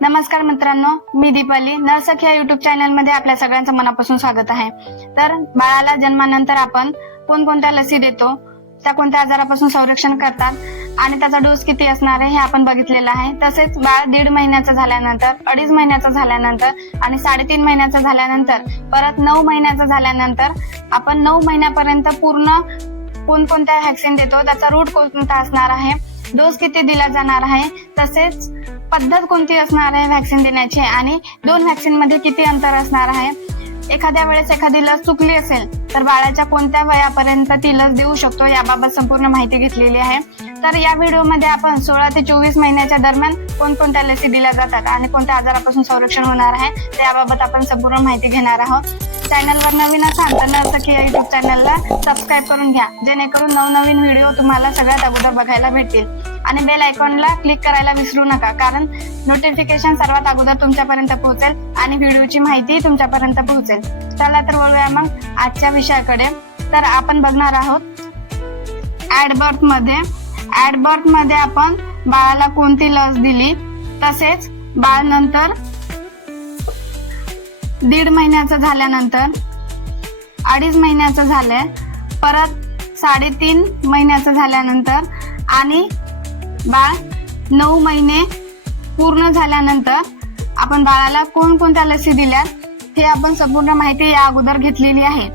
नमस्कार मित्रांनो मी दीपाली. नरसख या युट्यूब चॅनलमध्ये आपल्या सगळ्यांचं मनापासून स्वागत आहे. तर बाळाला जन्मानंतर आपण कोणकोणत्या लसी देतो त्या कोणत्या आजारापासून संरक्षण करतात आणि त्याचा डोस किती असणार आहे हे आपण बघितलेलं आहे. तसेच बाळ दीड महिन्याचं झाल्यानंतर अडीच महिन्याचं झाल्यानंतर आणि साडेतीन महिन्याचं झाल्यानंतर परत नऊ महिन्याचं झाल्यानंतर आपण नऊ महिन्यापर्यंत पूर्ण कोणकोणत्या व्हॅक्सिन देतो त्याचा रूट कोणता असणार आहे डोस किती दिला जाणार आहे तसेच पद्धत कोणती असणार आहे व्हॅक्सिन देण्याची? आणि दोन व्हॅक्सिनमध्ये किती अंतर असणार आहे? एखाद्या वेळेस एखादी लस चुकली असेल तर बाळाच्या कोणत्या वयापर्यंत ती लस देऊ शकतो याबाबत संपूर्ण माहिती घेतलेली आहे. तर या व्हिडिओमध्ये आपण सोळा ते चोवीस महिन्याच्या दरम्यान कोणकोणत्या लसी दिल्या जातात आणि कोणत्या आजारापासून संरक्षण होणार आहे त्याबाबत आपण संपूर्ण माहिती घेणार आहोत. चॅनलवर नवीन असाल तर नर्सकी युट्यूब चॅनलला सबस्क्राईब करून घ्या जेणेकरून नवनवीन व्हिडिओ तुम्हाला सगळ्यात अगोदर बघायला भेटतील. आणि बेल आयकॉनला क्लिक करायला विसरू नका. कारण नोटिफिकेशन सर्वात अगोदर तुमच्यापर्यंत पोहोचेल आणि व्हिडिओची माहिती तुमच्यापर्यंत पोहोचेल. चला तर वळूया मग आजच्या विषयाकडे. तर आपण बघणार आहोत ऍड बर्थमध्ये. ऍड बर्थमध्ये आपण बाळाला कोणती लस दिली? तसेच बाळ नंतर दीड महिन्याचं झाल्यानंतर अडीच महिन्याचं झालंय. परत साडेतीन महिन्याचं झाल्यानंतर आणि बाळ नऊ महिने पूर्ण झाल्यानंतर आपण बाळाला कोणकोणत्या लसी दिल्यात हे आपण संपूर्ण माहिती या अगोदर घेतलेली आहे.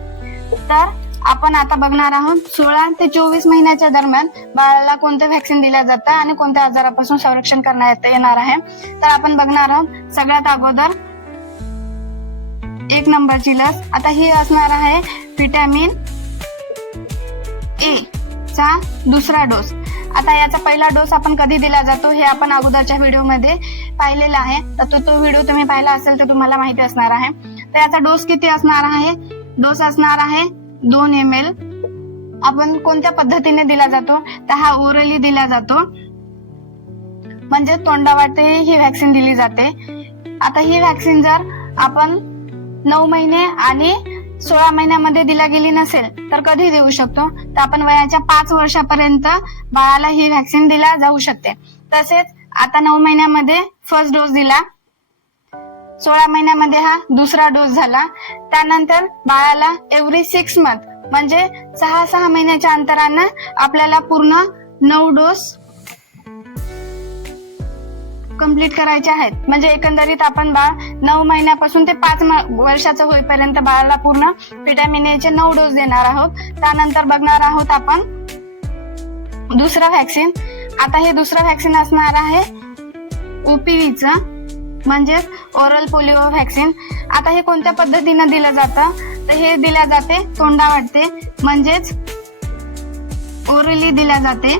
तर आपण आता बघणार आहोत सोळा ते चोवीस महिन्याच्या दरम्यान बाळाला कोणते व्हॅक्सिन दिल्या जातं आणि कोणत्या आजारापासून संरक्षण करण्यात येणार आहे. तर आपण बघणार आहोत सगळ्यात अगोदर एक नंबरची लस. आता ही असणार आहे व्हिटॅमिन ए चा दुसरा डोस आता याचा पहिला डोस आपण कधी दिला जातो हे आपण अगोदरच्या व्हिडिओमध्ये पाहिलेला आहे. तर तो तो व्हिडिओ तुम्ही पाहिला असेल तर तुम्हाला माहिती असणार आहे. तर याचा डोस किती असणार आहे? डोस असणार आहे दोन एम एल आपण कोणत्या पद्धतीने दिला जातो? तर हा ओरली दिला जातो. म्हणजे तोंडावाटे ही व्हॅक्सिन दिली जाते. आता ही व्हॅक्सिन जर आपण नऊ महिने आणि सोळा महिन्यामध्ये दिला गेली नसेल तर कधी देऊ शकतो. तर आपण वयाच्या पाच वर्षापर्यंत बाळाला ही व्हॅक्सिन दिला जाऊ शकते. तसेच आता नऊ महिन्यामध्ये फर्स्ट डोस दिला. सोळा महिन्यामध्ये हा दुसरा डोस झाला. त्यानंतर बाळाला एव्हरी सिक्स मंथ म्हणजे सहा सहा महिन्याच्या अंतरानं आपल्याला पूर्ण नऊ डोस कंप्लीट करायचे आहेत. म्हणजे एकंदरीत आपण बाळ नऊ महिन्यापासून ते पाच वर्षाचं होईपर्यंत बाळाला पूर्ण व्हिटॅमिन ए चे नऊ डोस देणार आहोत. त्यानंतर बघणार आहोत आपण दुसरं व्हॅक्सिन आता हे दुसरं व्हॅक्सिन असणार आहे ओपीव्हीचं म्हणजेच ओरल पोलिओ व्हॅक्सिन आता हे कोणत्या पद्धतीनं दिलं जातं? तर हे दिल्या जाते तोंडा वाटते म्हणजेच ओरली दिल्या जाते.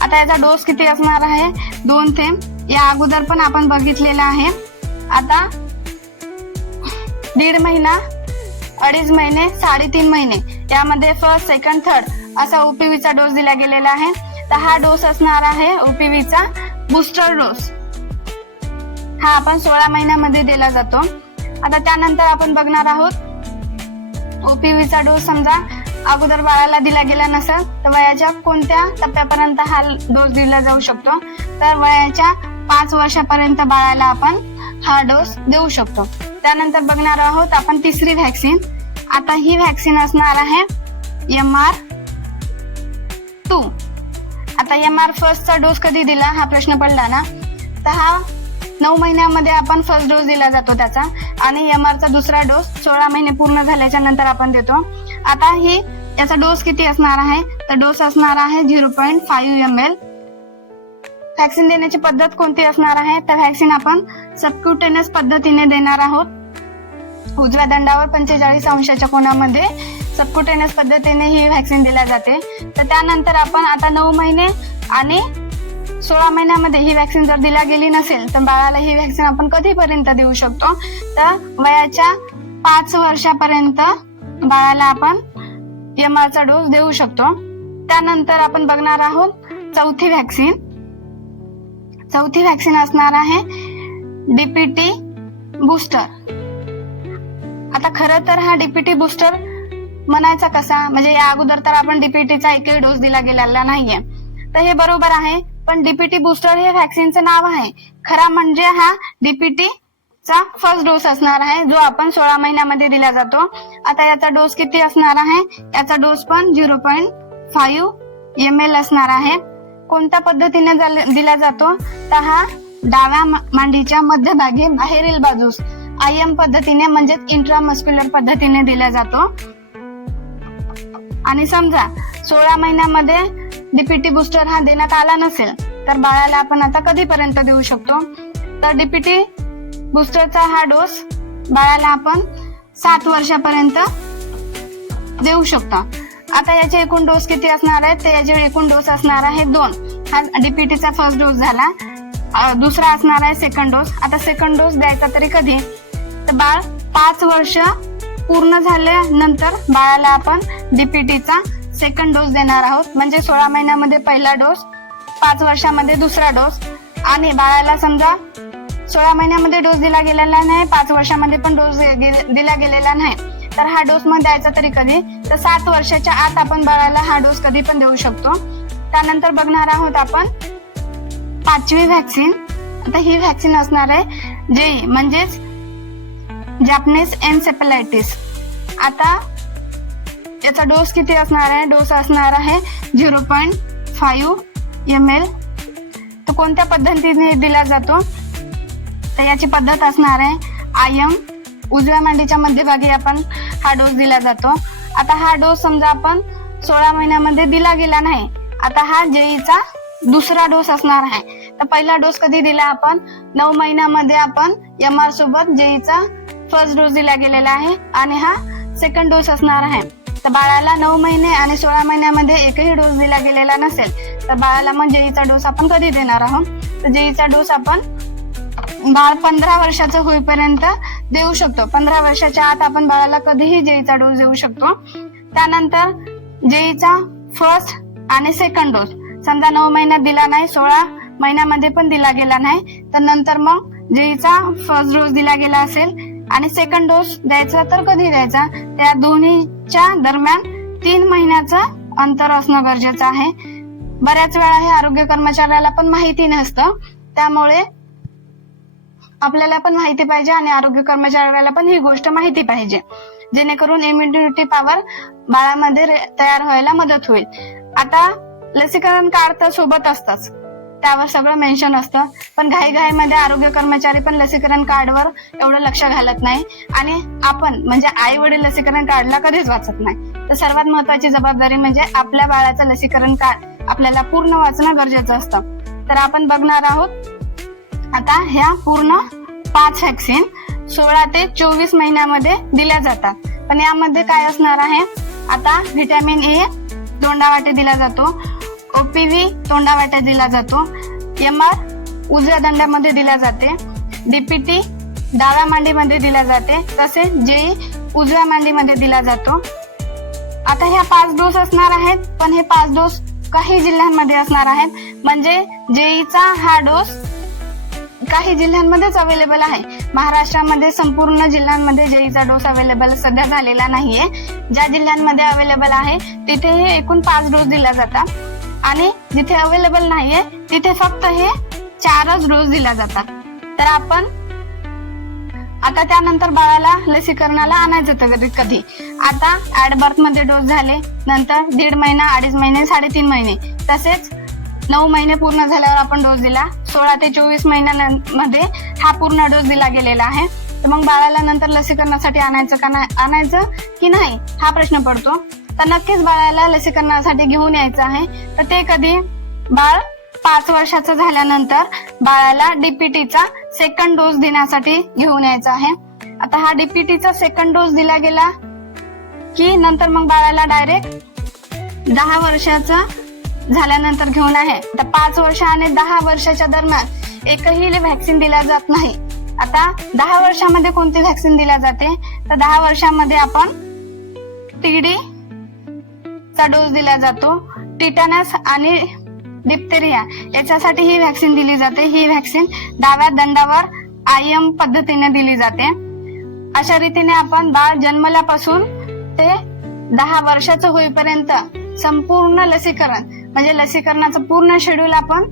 आता याचा डोस किती असणार आहे? दोन थेंब. या अगोदर पण आपण बघितलेला आहे. आता दीड महिना अडीच महिने साडेतीन महिने. यामध्ये फर्स्ट सेकंड थर्ड असा ओपीव्हीचा डोस दिला गेलेला आहे. तर हा डोस असणार आहे ओपीव्हीचा बुस्टर डोस हा आपण सोळा महिन्यामध्ये दिला जातो. आता त्यानंतर आपण बघणार आहोत ओपीव्हीचा डोस समजा अगोदर बाळाला दिला गेला नसेल तर वयाच्या कोणत्या टप्प्यापर्यंत हा डोस दिला जाऊ शकतो? तर वयाच्या पाच वर्षापर्यंत बाळाला आपण हा डोस देऊ शकतो. त्यानंतर बघणार आहोत आपण तिसरी व्हॅक्सिन आता ही व्हॅक्सिन असणार आहे एम आर टू आता एम आर फर्स्टचा डोस कधी दिला? हा प्रश्न पडला ना? तर हा नऊ महिन्यामध्ये आपण फर्स्ट डोस दिला जातो त्याचा. आणि एम आरचा दुसरा डोस सोळा महिने पूर्ण झाल्याच्यानंतर आपण देतो. आता ही याचा डोस किती असणार आहे? तर डोस असणार आहे zero point five M L vaccine देण्याची पद्धत कोणती असणार आहे? तर व्हॅक्सिन आपण सबक्युटेनियस पद्धतीने देणार आहोत. उजव्या दंडावर पंचेचाळीस अंशाच्या कोणामध्ये सबक्युटेनियस पद्धतीने ही व्हॅक्सिन दिल्या जाते. तर त्यानंतर आपण आता नऊ महिने आणि सोळा महिन्यामध्ये ही व्हॅक्सिन जर दिल्या गेली नसेल तर बाळाला ही व्हॅक्सिन आपण कधीपर्यंत देऊ शकतो? तर वयाच्या पाच वर्षापर्यंत बाळाला आपण एम डोस देऊ शकतो. त्यानंतर आपण बघणार आहोत चौथी व्हॅक्सिन चौथी व्हॅक्सिन असणार आहे डीपीटी बूस्टर आता खर तर हा डीपीटी बूस्टर म्हणायचा कसा? म्हणजे या अगोदर तर आपण डीपीटीचा एकही डोस दिला गेलेला नाहीये. तर हे बरोबर आहे. पण डीपीटी बूस्टर हे व्हॅक्सिनचं नाव आहे. खरा म्हणजे हा डीपीटी चा फर्स्ट डोस असणार आहे जो आपण सोळा महिन्यामध्ये दिला जातो. आता याचा डोस किती असणार आहे? याचा डोस पण zero point five M L असणार आहे. कोणत्या पद्धतीने दिला जातो? तर हा डाव्या मा- मांडीच्या मध्यभागी बाहेरील बाजूस आय एम पद्धतीने म्हणजेच इंट्रामस्क्युलर पद्धतीने दिला जातो. आणि समजा सोळा महिन्यामध्ये डीपीटी बुस्टर हा देण्यात आला नसेल तर बाळाला आपण आता कधीपर्यंत देऊ शकतो? तर डीपीटी बुस्टरचा हा डोस बाळाला आपण सात वर्षापर्यंत देऊ शकतो. आता याचे एकूण डोस किती असणार आहेत? तर याचे एकूण डोस असणार आहे दोन. हा डीपीटीचा फर्स्ट डोस झाला. दुसरा असणार आहे सेकंड डोस आता सेकंड डोस द्यायचा तरी कधी? तर बाळ पाच वर्ष पूर्ण झाल्यानंतर बाळाला आपण डीपीटीचा सेकंड डोस देणार आहोत. म्हणजे सोळा महिन्यामध्ये पहिला डोस पाच वर्षामध्ये दुसरा डोस आणि बाळाला समजा सोळा महिन्यामध्ये डोस दिला गेलेला नाही पाच वर्षामध्ये पण डोस दिला गेलेला नाही. तर हा डोस मग द्यायचा तरी कधी? तर सात वर्षाच्या आत आपण बाळाला हा डोस कधी पण देऊ शकतो. त्यानंतर बघणार आहोत आपण पाचवी व्हॅक्सिन आता ही व्हॅक्सिन असणार आहे जे म्हणजेच जॅपनीज एन्सेपलायटिस आता याचा डोस किती असणार आहे? डोस असणार आहे zero point five M L तो कोणत्या पद्धतीने दिला जातो? तर याची पद्धत असणार आहे आयम उजव्या मांडीच्या मध्यभागी आपण हा डोस दिला जातो. आता हा डोस समजा आपण सोळा महिन्यामध्ये दिला गेला नाही आता हा जेईचा दुसरा डोस असणार आहे. तर पहिला डोस कधी दिला आपण? नऊ महिन्यामध्ये आपण एम आर सोबत जेईचा फर्स्ट डोस दिला गेलेला आहे आणि हा सेकंड डोस असणार आहे. तर बाळाला नऊ महिने आणि सोळा महिन्यामध्ये एकही डोस दिला गेलेला नसेल तर बाळाला मग जेईचा डोस आपण कधी देणार आहोत? तर जेईचा डोस आपण बाळ पंधरा वर्षाचं होईपर्यंत देऊ शकतो. पंधरा वर्षाच्या आत आपण बाळाला कधीही जेईचा डोस देऊ शकतो. त्यानंतर जेईचा फर्स्ट आणि सेकंड डोस समजा नऊ महिन्यात दिला नाही सोळा महिन्यामध्ये पण दिला गेला नाही तर नंतर मग जेईचा फर्स्ट डोस दिला गेला असेल आणि सेकंड डोस द्यायचा तर कधी द्यायचा? त्या दोन्हीच्या दरम्यान तीन महिन्याचं अंतर असणं गरजेचं आहे. बऱ्याच वेळा हे आरोग्य कर्मचाऱ्याला पण माहिती नसतं. त्यामुळे आपल्याला पण माहिती पाहिजे आणि आरोग्य कर्मचाऱ्याला पण ही गोष्ट माहिती पाहिजे. जेणेकरून इम्युनिटी पॉवर बाळामध्ये तयार व्हायला मदत होईल. आता लसीकरण कार्ड तर सोबत असतंच. त्यावर सगळं मेन्शन असतं. पण घाईघाईमध्ये आरोग्य कर्मचारी पण लसीकरण कार्डवर एवढं लक्ष घालत नाही. आणि आपण म्हणजे आई वडील लसीकरण कार्डला कधीच वाचत नाही. तर सर्वात महत्वाची जबाबदारी म्हणजे आपल्या बाळाचं लसीकरण कार्ड आपल्याला पूर्ण वाचणं गरजेचं असतं. तर आपण बघणार आहोत आता ह्या पूर्ण पाच व्हॅक्सिन सोळा ते चोवीस महिन्यामध्ये दिल्या जातात. पण यामध्ये काय असणार आहे? आता व्हिटॅमिन ए तोंडावाटे दिला जातो. ओपीव्ही तोंडावाटे दिला जातो. एम आर उजव्या दंडामध्ये दिला जाते. डीपीटी डाव्या मांडीमध्ये दिला जाते. तसेच जेई उजव्या मांडीमध्ये दिला जातो. आता ह्या पाच डोस असणार आहेत पण हे पाच डोस काही जिल्ह्यांमध्ये असणार आहेत. म्हणजे जेईचा हा डोस काही जिल्ह्यांमध्येच अवेलेबल आहे. महाराष्ट्रामध्ये संपूर्ण जिल्ह्यांमध्ये जेईचा डोस अवेलेबल सध्या झालेला नाहीये. ज्या जिल्ह्यांमध्ये अवेलेबल आहे तिथे हे एकूण पाच डोस दिला जातात. आणि जिथे अवेलेबल नाहीये तिथे फक्त हे चारच डोस दिला जातात. तर आपण आता त्यानंतर बाळाला लसीकरणाला आणायचं होतं कधी कधी. आता ऍड बर्थमध्ये डोस झाले नंतर दीड महिना अडीच महिने साडेतीन महिने. तसेच नऊ महिने पूर्ण झाल्यावर आपण डोस दिला. सोळा ते चोवीस महिन्यामध्ये हा पूर्ण डोस दिला गेलेला आहे. तर मग बाळाला नंतर लसीकरणासाठी आणायचं का नाही आणायचं की नाही हा प्रश्न पडतो. तर नक्कीच बाळाला लसीकरणासाठी घेऊन यायचं आहे. तर ते कधी? बाळ पाच वर्षाचं झाल्यानंतर बाळाला डीपीटीचा सेकंड डोस देण्यासाठी घेऊन यायचा आहे. आता हा डीपीटीचा सेकंड डोस दिला गेला की नंतर मग बाळाला डायरेक्ट दहा वर्षाचा झाल्यानंतर घेऊन आहे. तर पाच वर्ष आणि दहा वर्षाच्या दरम्यान एकही व्हॅक्सिन दिल्या जात नाही. आता दहा वर्षामध्ये कोणती व्हॅक्सिन दिल्या जाते? तर दहा वर्षामध्ये आपण टीडी चा डोस दिला जातो. टिटॅनस आणि डिप्थेरिया याच्यासाठी ही व्हॅक्सिन दिली जाते. ही व्हॅक्सिन डाव्या दंडावर आयएम पद्धतीने दिली जाते. अशा रीतीने आपण बाळ जन्मल्यापासून ते दहा वर्षाचं होईपर्यंत संपूर्ण लसीकरण म्हणजे लसीकरणाचं पूर्ण शेड्यूल आपण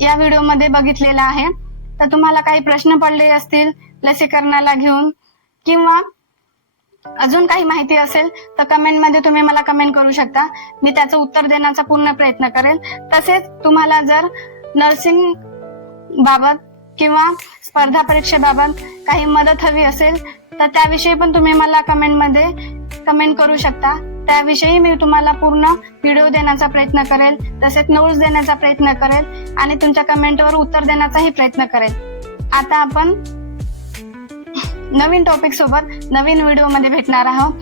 या व्हिडिओमध्ये बघितलेला आहे. तर तुम्हाला काही प्रश्न पडले असतील लसीकरणाला घेऊन किंवा अजून काही माहिती असेल तर कमेंटमध्ये तुम्ही मला कमेंट करू शकता. मी त्याचं उत्तर देण्याचा पूर्ण प्रयत्न करेल. तसेच तुम्हाला जर नर्सिंग बाबत किंवा स्पर्धा परीक्षेबाबत काही मदत हवी असेल तर त्याविषयी पण तुम्ही मला कमेंटमध्ये कमेंट करू शकता. त्याविषयी मी तुम्हाला पूर्ण व्हिडिओ देण्याचा प्रयत्न करेल तसेच नोट्स देण्याचा प्रयत्न करेल आणि तुमच्या कमेंटवर उत्तर देण्याचाही प्रयत्न करेल. आता आपण नवीन टॉपिक सोबत नवीन व्हिडिओमध्ये भेटणार आहोत.